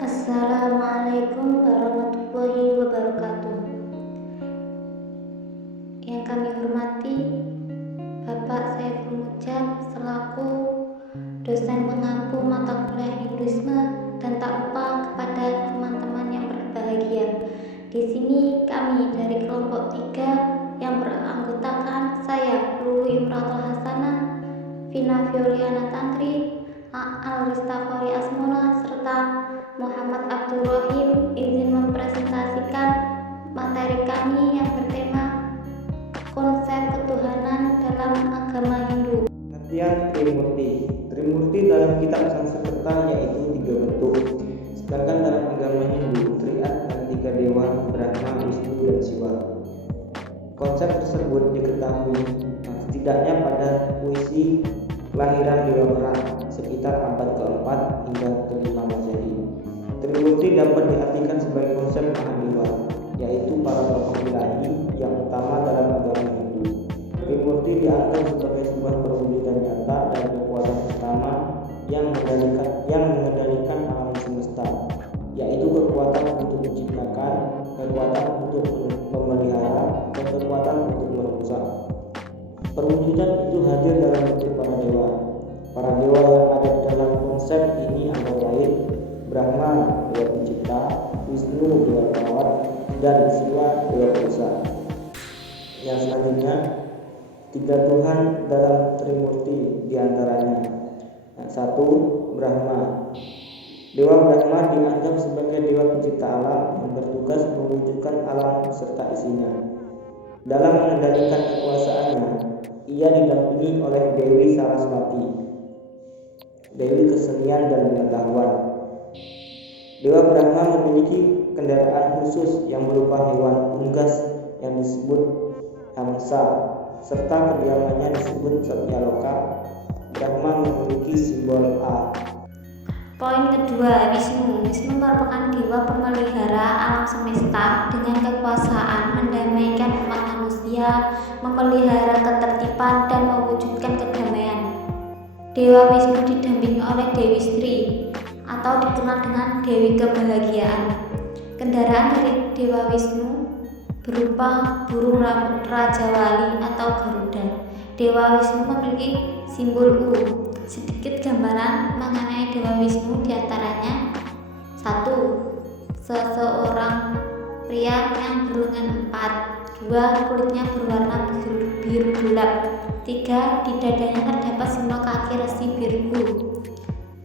Assalamualaikum warahmatullahi wabarakatuh. Yang kami hormati Bapak Saiful Mujab selaku dosen mengaku mata kuliah Hinduisme, dan tak lupa kepada teman-teman yang berbahagia. Di sini kami dari kelompok 3 yang beranggotakan saya Lulu Imratul Hasanah, Vina Violiana Tantri, Al-Rista Kori Asmola, serta Muhammad Abdul Rahim izin mempresentasikan materi kami yang bertema konsep ketuhanan dalam agama Hindu. Pengertian Trimurti. Trimurti dalam kitab Sanskerta yaitu 3 bentuk. Sedangkan dalam agama Hindu, Triad ada 3 dewa, Brahma, Wisnu, dan Siwa. Konsep tersebut diketahui setidaknya pada puisi kelahiran Dewa Merak sekitar abad ke-4 hingga ke-5 Masehi. Trimurti dapat diartikan sebagai konsep Mahadewa, yaitu para tokoh ilahi yang utama dalam agama Hindu. Trimurti dianggap sebagai sebuah perwujudan nyata dan kekuatan utama yang mengendalikan alam semesta, yaitu kekuatan untuk menciptakan, kekuatan untuk memelihara, dan kekuatan untuk merusak. Perwujudan itu hadir dalam bentuk para dewa. Para dewa yang ada dalam konsep ini antara lain Brahma, dewa pencipta, Wisnu, dewa perawat, dan Siwa, dewa perusak. Yang selanjutnya, 3 Tuhan dalam Trimurti diantaranya. Yang 1, Brahma. Dewa Brahma dianggap sebagai dewa pencipta alam yang bertugas mewujudkan alam serta isinya. Dalam mengendalikan kekuasaannya, ia didampingi oleh Dewi Saraswati, Dewi kesenian dan pengetahuan. Dewa Brahma memiliki kendaraan khusus yang berupa hewan unggas yang disebut Hamsa, serta kediamannya disebut Satyaloka. Brahma memiliki simbol A. Poin kedua, Wisnu. Wisnu merupakan dewa pemelihara alam semesta dengan kekuasaan mendamaikan umat manusia, memelihara ketertiban, dan mewujudkan kedamaian. Dewa Wisnu didampingi oleh Dewi Sri atau dikenal dengan Dewi Kebahagiaan. Kendaraan dari Dewa Wisnu berupa burung Raja Wali atau Garuda. Dewa Wisnu memiliki simbol U. Sedikit gambaran mengenai Dewa Wisnu diantaranya: 1. Seseorang pria yang berlengan 4. 2. Kulitnya berwarna biru gelap. 3. Di dadanya terdapat simbol kaki resi Virgo.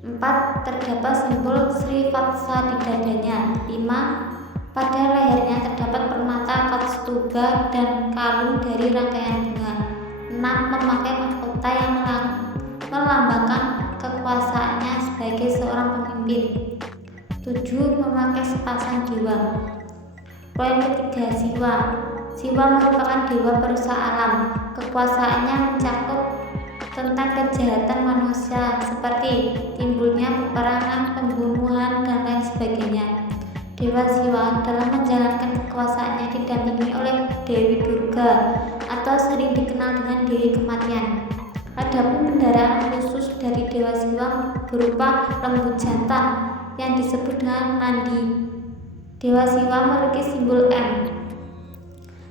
4. Terdapat simbol Sri Vatsa di dadanya. 5. Pada lehernya terdapat permata Kaustuba dan kalung dari rangkaian bunga. 6. Memakai mahkota yang melambangkan kekuasaannya sebagai seorang pemimpin. 7. Memakai sepasang jiwa. Poin ketiga, Siwa. Siwa merupakan dewa perusak alam. Kekuasaannya mencakup tentang kejahatan manusia seperti timbulnya peperangan, pembunuhan, dan lain sebagainya. Dewa Siwa dalam menjalankan kekuasaannya didampingi oleh Dewi Durga atau sering dikenal dengan Dewi Kematian. Adapun kendaraan khusus dari Dewa Siwa berupa lembu jantan yang disebut dengan Nandi. Dewa Siwa memiliki simbol M.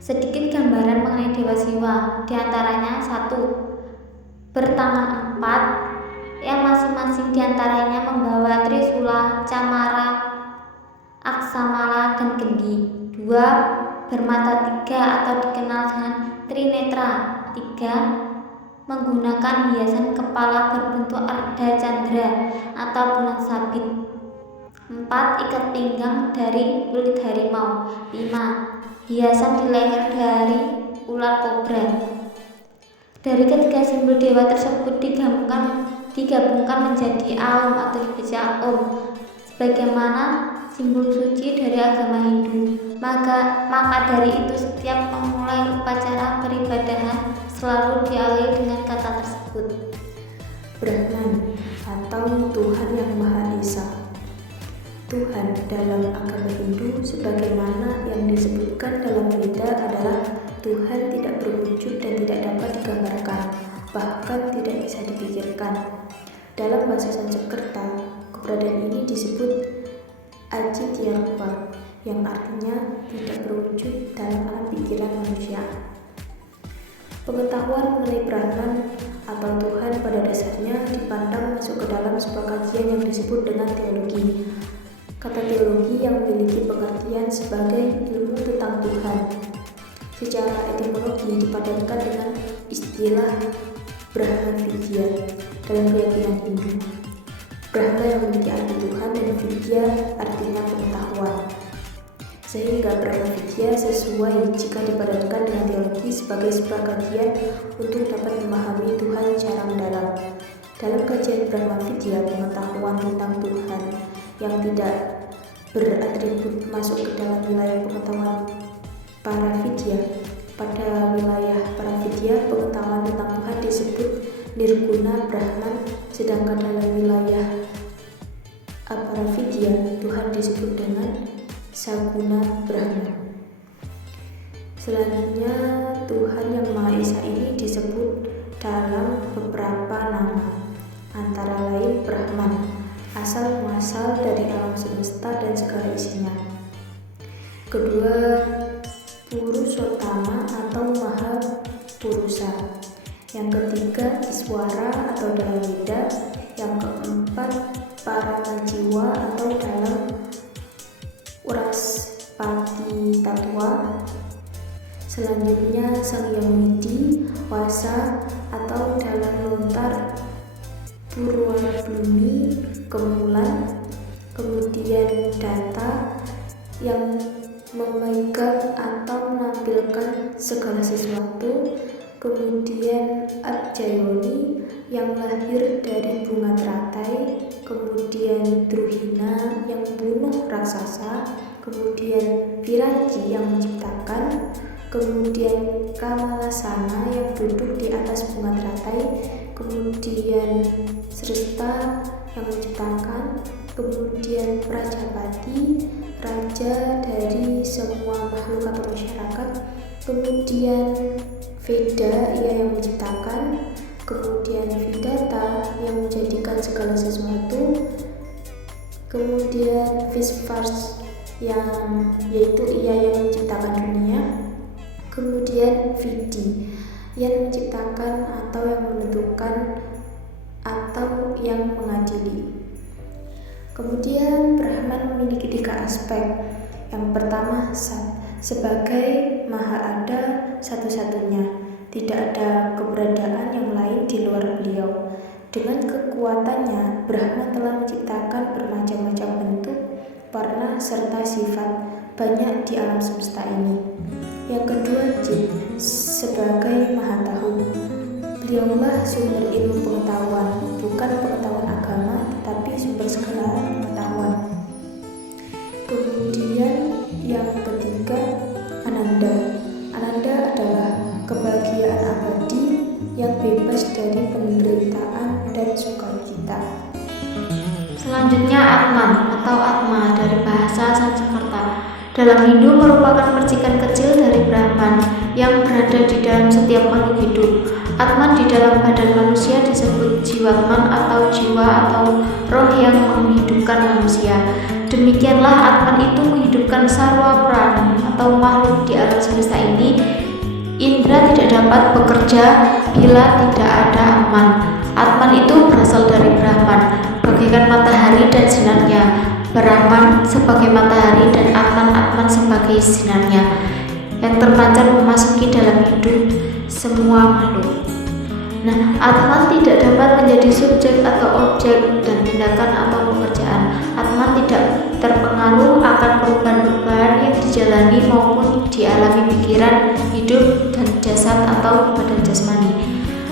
Sedikit gambaran mengenai Dewa Siwa, diantaranya 1. Bertangan 4 yang masing-masing diantaranya membawa Trisula, Camara, Aksamala, dan Gendi. 2. Bermata 3 atau dikenal dengan Trinetra. 3. Menggunakan hiasan kepala berbentuk arda candra atau bulan sabit. 4. Ikat pinggang dari kulit harimau. 5. Hiasan di leher dari ular kobra. Dari ketiga simbol dewa tersebut digabungkan menjadi Aum atau dibaca Om, sebagaimana simbol suci dari agama Hindu. Maka dari itu setiap memulai upacara peribadahan selalu diawali dengan kata tersebut. Brahman atau Tuhan yang Maha Esa. Tuhan dalam agama Hindu sebagaimana yang disebutkan dalam Veda adalah Tuhan tidak berwujud dan tidak dapat digambarkan, bahkan tidak bisa dipikirkan. Dalam bahasa Sanskerta, keberadaan ini disebut Ajitya-rupa, yang artinya tidak berwujud dalam alam pikiran manusia. Pengetahuan mengenai Brahman atau Tuhan pada dasarnya dipandang masuk ke dalam sebuah kajian yang disebut dengan teologi. Kata teologi yang memiliki pengertian sebagai ilmu tentang Tuhan. Secara etimologi dipadankan dengan istilah Brahma Vidya dalam keyakinan Hindu. Brahma yang memiliki arti Tuhan dan Vidya artinya pengetahuan. Sehingga Brahma Vidya sesuai jika dipadankan dengan teologi sebagai sebuah kajian untuk dapat memahami Tuhan secara mendalam. Dalam kajian Brahma Vidya, pengetahuan tentang Tuhan yang tidak beratribut masuk ke dalam wilayah pengetahuan para Vidya. Pada wilayah para Vidya, pengetahuan tentang Tuhan disebut Nirguna Brahman, sedangkan dalam wilayah para Vidya, Tuhan disebut dengan Saguna Brahman. Selanjutnya, Tuhan yang Maha Esa ini disebut dalam beberapa nama, antara lain Brahman, asal muasal dari alam semesta dan segala isinya. Kedua, Purusottama atau Maha Purusa. Yang ketiga, Iswara atau dalam Weda. Yang keempat, Paramajiwa atau dalam Uraspati Tattwa. Selanjutnya, Sang Hyang Widi Wasa atau dalam lontar Purwabhumi Kemulan. Kemudian Data yang memegang atau menampilkan segala sesuatu. Kemudian Adjayoni yang lahir dari bunga teratai. Kemudian Druhina yang bunuh raksasa. Kemudian Viraji yang menciptakan. Kemudian Kamalasana yang duduk di atas bunga teratai. Kemudian Srista yang menciptakan. Kemudian Prajapati, raja dari semua makhluk atau masyarakat. Kemudian Veda, ia yang menciptakan. Kemudian Vidata yang menjadikan segala sesuatu. Kemudian Visvars yang yaitu ia yang menciptakan dunia. Kemudian Vidi yang menciptakan atau yang menentukan atau yang mengadili. Kemudian Brahman memiliki 3 aspek. Yang pertama, Sat, sebagai Maha Ada satu-satunya, tidak ada keberadaan yang lain di luar beliau. Dengan kekuatannya, Brahma telah menciptakan bermacam-macam bentuk, warna, serta sifat banyak di alam semesta ini. Yang kedua, Jin, sebagai Maha Tahu. Beliaulah sumber ilmu pengetahuan, bukan pengetahuan agama, tetapi sumber segala pengetahuan. Kemudian yang ketiga, Ananda. Ananda adalah kebahagiaan abadi yang bebas dari penderitaan dan sukacita. Selanjutnya Atman atau Atma dari bahasa Sanskerta. Dalam Hindu merupakan percikan kecil dari Brahman yang berada di dalam setiap makhluk hidup. Atman di dalam badan manusia disebut Jiwatman atau jiwa atau roh yang menghidupkan manusia. Demikianlah Atman itu menghidupkan sarwa prana atau makhluk di alam semesta ini. Indra tidak dapat bekerja bila tidak ada Atman. Atman itu berasal dari Brahman, bagaikan matahari dan sinarnya. Brahman sebagai matahari dan Atman sebagai sinarnya yang terpancar memasuki dalam hidup semua makhluk. Nah, Atman tidak dapat menjadi subjek atau objek dan tindakan atau pekerjaan. Atman tidak terpengaruh akan perubahan-perubahan yang dijalani maupun dialami pikiran, hidup, dan jasad atau badan jasmani.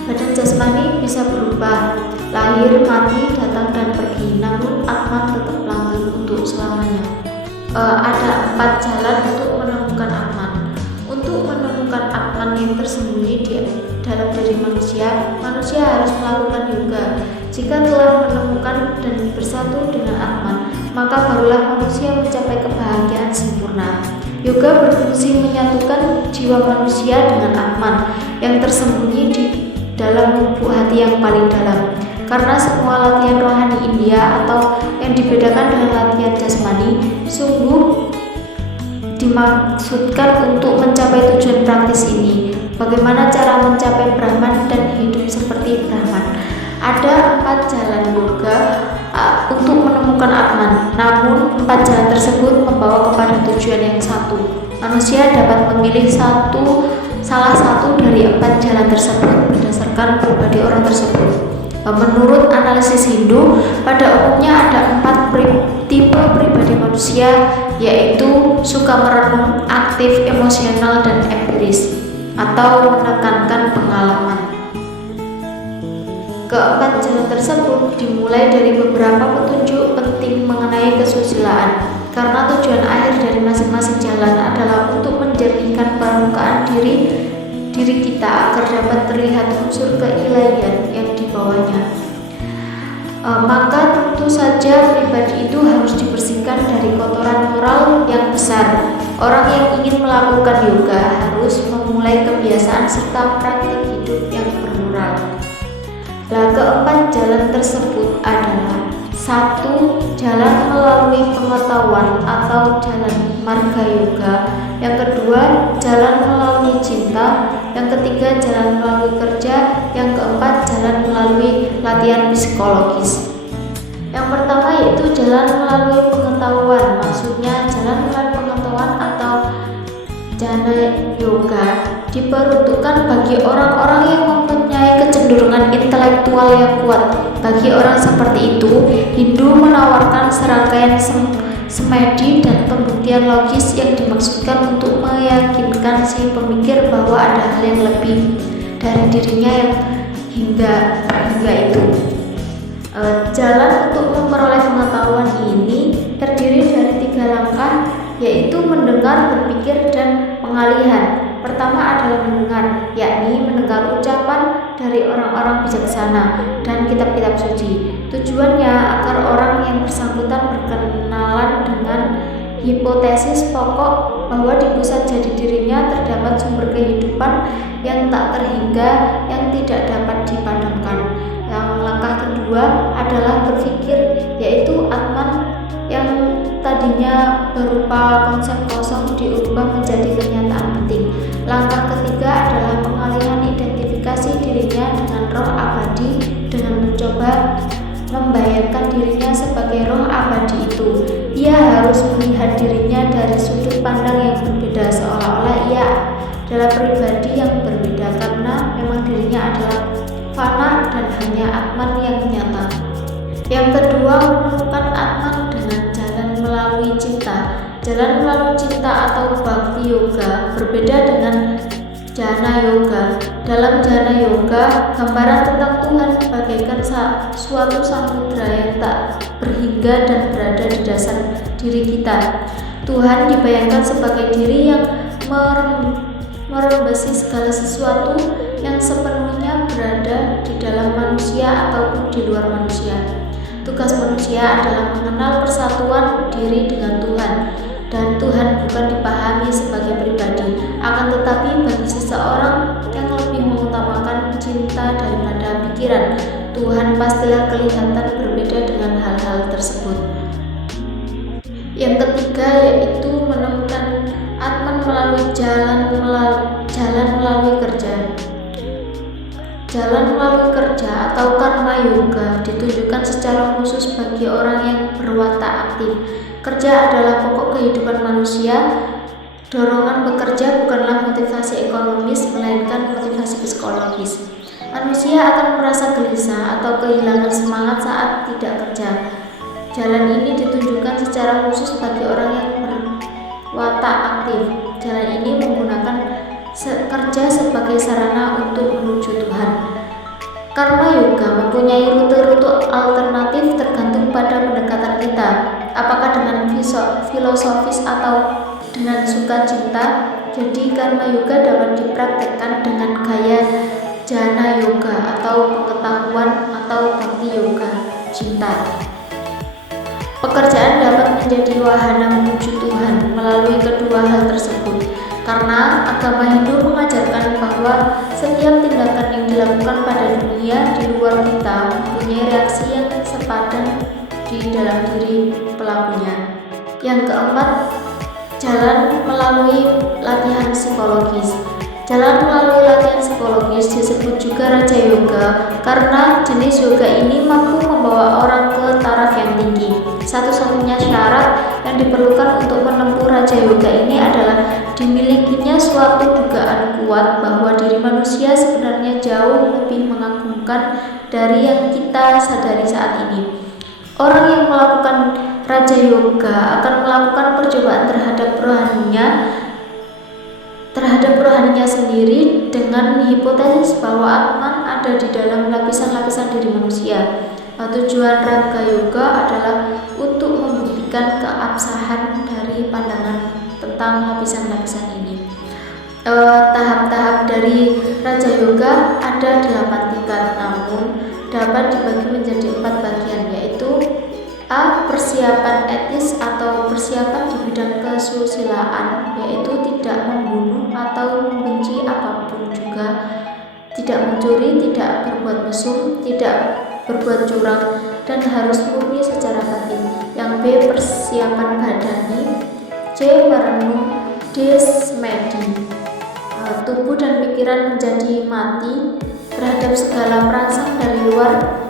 Badan jasmani bisa berubah, lahir, mati, datang, dan pergi, namun Atman tetap langgeng untuk selamanya. Ada 4 jalan untuk menemukan Atman. Untuk menemukan Atman yang tersembunyi di dalam diri manusia harus melakukan yoga. Jika telah menemukan dan bersatu dengan Atman, maka barulah manusia mencapai kebahagiaan sempurna. Yoga berfungsi menyatukan jiwa manusia dengan Atman yang tersembunyi di dalam lubuk hati yang paling dalam. Karena semua latihan rohani India atau yang dibedakan dengan latihan jasmani sungguh dimaksudkan untuk mencapai tujuan praktis ini. Bagaimana cara mencapai Brahman dan hidup seperti Brahman? Ada 4 jalan yoga untuk menemukan Atman. Namun 4 jalan tersebut membawa kepada tujuan yang satu. Manusia dapat memilih salah satu dari 4 jalan tersebut berdasarkan pribadi orang tersebut. Menurut analisis Hindu, pada umumnya ada 4 tipe pribadi manusia, yaitu suka merenung, aktif, emosional, dan empiris, atau menekankan pengalaman. Keempat jalan tersebut dimulai dari beberapa petunjuk penting mengenai kesusilaan, karena tujuan akhir dari masing-masing jalan adalah untuk menjernihkan permukaan diri kita agar dapat terlihat unsur keilahian yang dibawanya. Maka tentu saja pribadi itu harus dibersihkan dari kotoran moral yang besar. Orang yang ingin melakukan yoga harus memulai kebiasaan serta praktik hidup yang bermoral. Keempat jalan tersebut adalah: 1. Jalan melalui pengetahuan atau jalan marga yoga. Yang kedua, jalan melalui cinta. Yang ketiga, jalan melalui kerja. Yang keempat, jalan melalui latihan psikologis. Yang pertama yaitu jalan melalui pengetahuan. Maksudnya jalan melalui pengetahuan atau jana yoga diperuntukkan bagi orang-orang yang mempunyai kecenderungan intelektual yang kuat. Bagi orang seperti itu, Hindu menawarkan serangkaian semedi dan pembuktian logis yang dimaksudkan untuk meyakinkan si pemikir bahwa ada hal yang lebih dari dirinya yang hingga itu. Jalan untuk memperoleh pengetahuan ini terdiri dari 3 langkah, yaitu mendengar, berpikir, dan pengalihan. Pertama adalah mendengar, yakni mendengar ucapan dari orang-orang bijaksana dan kitab-kitab suci. Tujuannya agar orang yang bersangkutan berkenalan dengan hipotesis pokok bahwa di pusat jati dirinya terdapat sumber kehidupan yang tak terhingga, yang tidak dapat dipadamkan. Yang langkah kedua adalah berpikir, yaitu Atman yang tadinya berupa konsep kosong diubah menjadi kenyataan penting. Langkah ketiga adalah pengalihan identifikasi dirinya dengan roh abadi dengan mencoba membayangkan dirinya sebagai roh abadi itu. Ia harus melihat dirinya dari sudut pandang yang berbeda, seolah-olah ia adalah pribadi yang berbeda karena memang dirinya adalah fana dan hanya Atman yang nyata. Yang kedua, menemukan Atman dengan jalan melalui cinta. Jalan melalui cinta atau bhakti yoga berbeda dengan jana yoga. Dalam jana yoga, gambaran tentang Tuhan bagaikan suatu samudra yang tak berhingga dan berada di dasar diri kita. Tuhan dibayangkan sebagai diri yang merembesi segala sesuatu yang sepenuhnya berada di dalam manusia ataupun di luar manusia. Tugas manusia adalah mengenal persatuan diri dengan Tuhan, dan Tuhan bukan dipahami sebagai pribadi. Akan tetapi bagi seseorang yang lebih mengutamakan cinta daripada pikiran, Tuhan pastilah kelihatan berbeda dengan hal-hal tersebut. Yang ketiga yaitu menemukan Atman melalui jalan melalui kerja. Jalan melalui kerja atau karma yoga ditunjukkan secara khusus bagi orang yang berwatak aktif. Kerja adalah pokok kehidupan manusia. Dorongan bekerja bukanlah motivasi ekonomis, melainkan motivasi psikologis. Manusia akan merasa gelisah atau kehilangan semangat saat tidak kerja. Jalan ini ditunjukkan secara khusus bagi orang yang berwatak aktif. Jalan ini menggunakan kerja sebagai sarana untuk menuju Tuhan. Karma yoga mempunyai rute-rute alternatif tergantung pada pendekatan kita, apakah dengan filosofis atau dengan sukacita. Jadi karma yoga dapat dipraktekkan dengan gaya jana yoga atau pengetahuan atau bhakti yoga cinta. Pekerjaan dapat menjadi wahana menuju Tuhan melalui kedua hal tersebut, karena agama Hindu mengajarkan bahwa setiap tindakan yang dilakukan pada dunia di luar kita mempunyai reaksi yang sepadan di dalam diri pelakunya. Yang keempat, jalan melalui latihan psikologis. Jalan melalui latihan psikologis disebut juga Raja Yoga karena jenis yoga ini mampu membawa orang ke taraf yang tinggi. Satu-satunya syarat yang diperlukan untuk menempuh Raja Yoga ini adalah dimilikinya suatu dugaan kuat bahwa diri manusia sebenarnya jauh lebih mengagumkan dari yang kita sadari saat ini. Orang yang melakukan Raja Yoga akan melakukan percobaan terhadap rohaninya sendiri dengan hipotesis bahwa Atman ada di dalam lapisan-lapisan diri manusia. Tujuan Raga Yoga adalah untuk membuktikan keabsahan dari pandangan tentang lapisan-lapisan ini. Tahap-tahap dari Raja Yoga ada 8 tingkat, namun dapat dibagi menjadi 4 bagian, yaitu A. Persiapan etis atau persiapan di bidang kesusilaan, yaitu tidak membunuh atau membenci apapun, juga tidak mencuri, tidak berbuat mesum, tidak berbuat curang, dan harus murni secara batin. Yang B. Persiapan badani. C. Merenung. D. Semedi. Tubuh dan pikiran menjadi mati terhadap segala perangsang dari luar.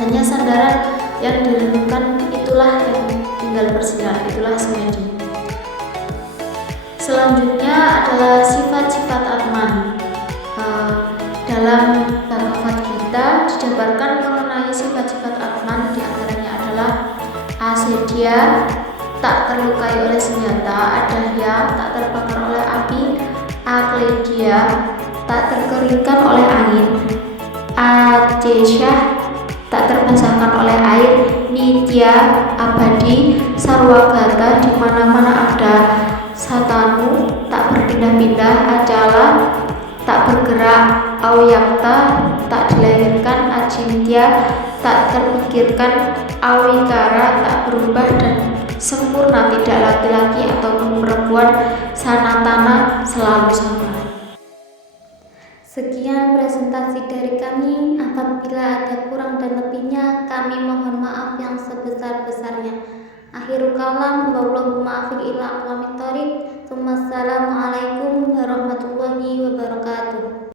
Hanya sandaran yang direnungkan itulah yang tinggal bersinar, itulah semedi. Selanjutnya adalah sifat-sifat Atman. Dalam Bhagavad Gita dijabarkan mengenai sifat-sifat Atman, diantaranya adalah asedya, tak terlukai oleh senjata; adahya, tak terbakar oleh api; akledia, tak terkeringkan oleh angin; aceshah, tak terbasahkan oleh air; nitya, abadi; sarwagata, di mana-mana ada; satanu, tak berpindah-pindah; acala, tak bergerak; awyakta, tak dilahirkan; acintya, tak terpikirkan; awikara, tak berubah dan sempurna, tidak laki-laki ataupun perempuan; sanatana, selalu sama. Sekian presentasi dari kami. Apabila ada kurang dan lebihnya, kami mohon maaf yang sebesar-besarnya. Akhirul kalam, wallahu muwaffiq ila aqwamit thoriq. Wassalamualaikum warahmatullahi wabarakatuh.